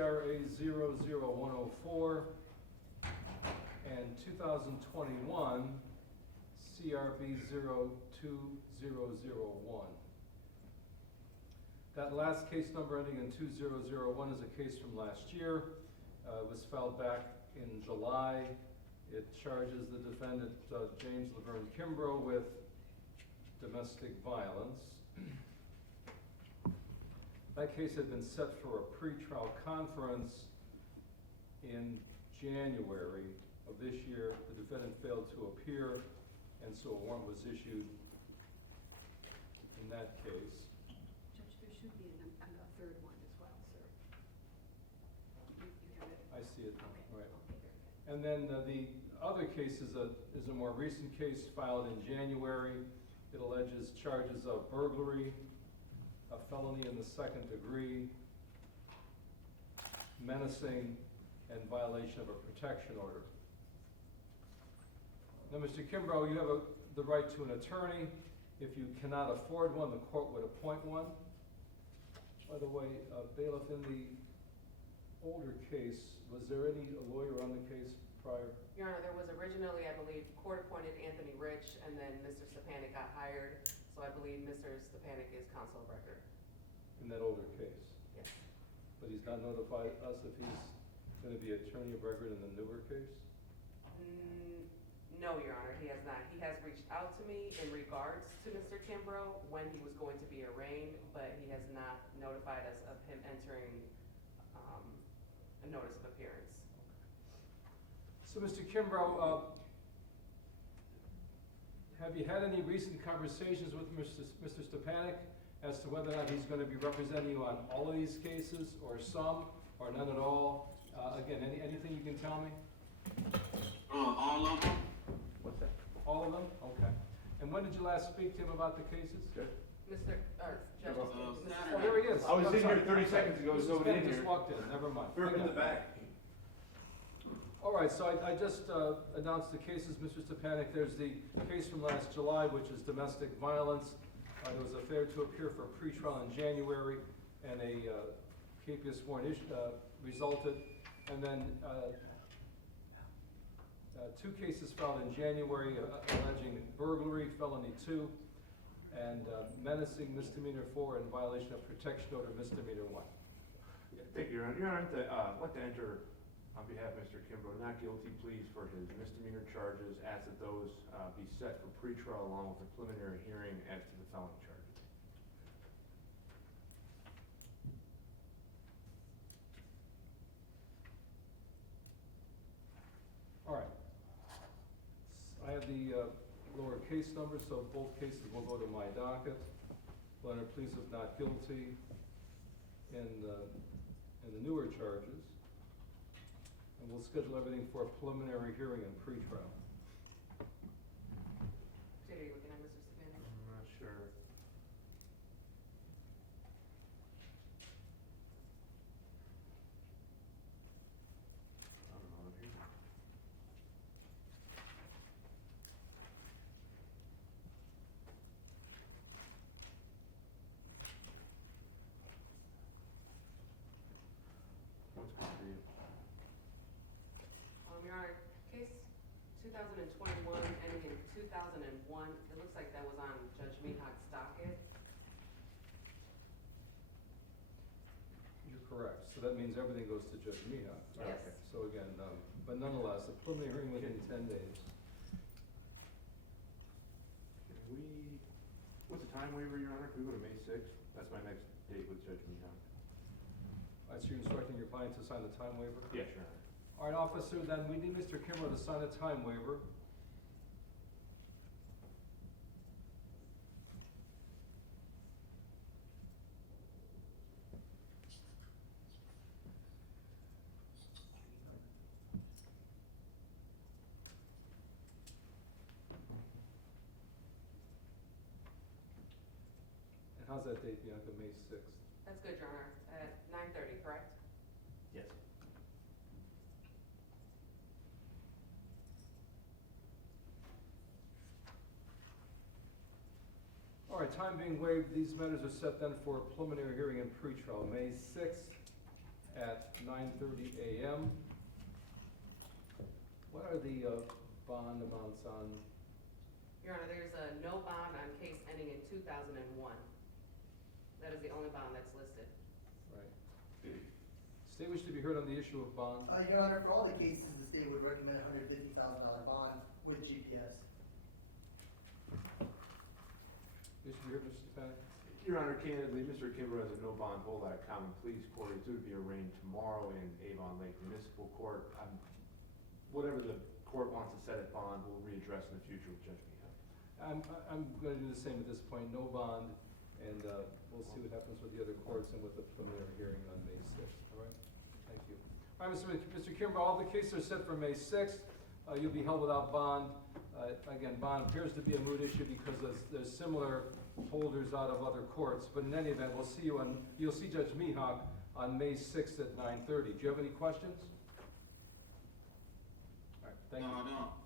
CRA 00104, and 2021 CRB 02001. That last case number ending in 2001 is a case from last year. It was filed back in July. It charges the defendant, James Laverne Kimbrough, with domestic violence. That case had been set for a pretrial conference in January of this year. The defendant failed to appear, and so a warrant was issued in that case. Judge, there should be a third one as well, sir. You have it? I see it, Okay. right. Okay, very good. And then the other case is a more recent case filed in January. It alleges charges of burglary, a felony in the second degree, menacing, and violation of a protection order. Now, Mr. Kimbrough, you have the right to an attorney. If you cannot afford one, the court would appoint one. By the way, bailiff, in the older case, was there any lawyer on the case prior? Your Honor, there was originally, I believe, court-appointed Anthony Rich, and then Mr. Stepanek got hired, so I believe Mr. Stepanek is counsel of record. In that older case? Yes. But he's not notified us if he's going to be attorney of record in the newer case? No, Your Honor, he has not. He has reached out to me in regards to Mr. Kimbrough when he was going to be arraigned, but he has not notified us of him entering a notice of appearance. So, Mr. Kimbrough, have you had any recent conversations with Mr. Stepanek as to whether or not he's going to be representing you on all of these cases, or some, or none at all? Again, anything you can tell me? All of them? What's that? All of them? Okay. And when did you last speak to him about the cases? Judge, Oh, there he is. I was I'm in here sorry. 30 seconds ago, Mr. so Stepanek in just here. walked in, never mind. Third in the back. All right, so I just announced the cases, Mr. Stepanek. There's the case from last July, which is domestic violence. There was a failure to appear for pretrial in January, and a habeas warrant resulted. And then two cases filed in January alleging burglary, felony 2, and menacing, misdemeanor 4, and violation of protection order, misdemeanor 1. Thank you, Your Honor. Your Honor, I'd like to enter on behalf of Mr. Kimbrough not guilty pleas for his misdemeanor charges, ask that those be set for pretrial along with a preliminary hearing as to the felony charges. All right. I have the lower case numbers, so both cases will go to my docket. Leonard pleas of not guilty in the newer charges. And we'll schedule everything for a preliminary hearing and pretrial. Are you looking at Mr. Stepanek? I'm not sure. I don't know. Here. What's good for you? Your Honor, case 2021 ending in 2001, it looks like that was on Judge Mihawk's docket. You're correct. So that means everything goes to Judge Mihawk. Yes. Okay. So again, but nonetheless, a preliminary hearing within 10 days. Can we, what's the time waiver, Your Honor? Can we go to May 6th? That's my next date with Judge Mihawk. All right, so you're instructing your client to sign the time waiver? Yes, Your Honor. All right, officer, then we need Mr. Kimbrough to sign a time waiver. And how's that date, Bianca, May 6th? That's good, Your Honor, at 9:30, correct? Yes. All right, time being waived, these matters are set then for a preliminary hearing and pretrial, May 6th at 9:30 a.m. What are the bond amounts on? Your Honor, there's a no bond on case ending in 2001. That is the only bond that's listed. Right. State wish to be heard on the issue of bond. Your Honor, for all the cases, the state would recommend a $150,000 bond with GPS. Wish to be heard, Mr. Stefanik? Your Honor, candidly, Mr. Kimbrough has a no bond hold at a common pleas court. It's due to be arraigned tomorrow in Avon Lake Municipal Court. Whatever the court wants to set at bond, we'll readdress in the future with Judge Mihak. I'm gonna do the same at this point, no bond, and we'll see what happens with the other courts and with the preliminary hearing on May 6th, all right? Thank you. All right, Mr. Kimbrough, all the cases are set for May 6th. You'll be held without bond. Again, bond appears to be a moot issue because there's similar holders out of other courts, but in any event, you'll see Judge Mihak on May 6th at 9:30. Do you have any questions? All right, thank you. No, I don't.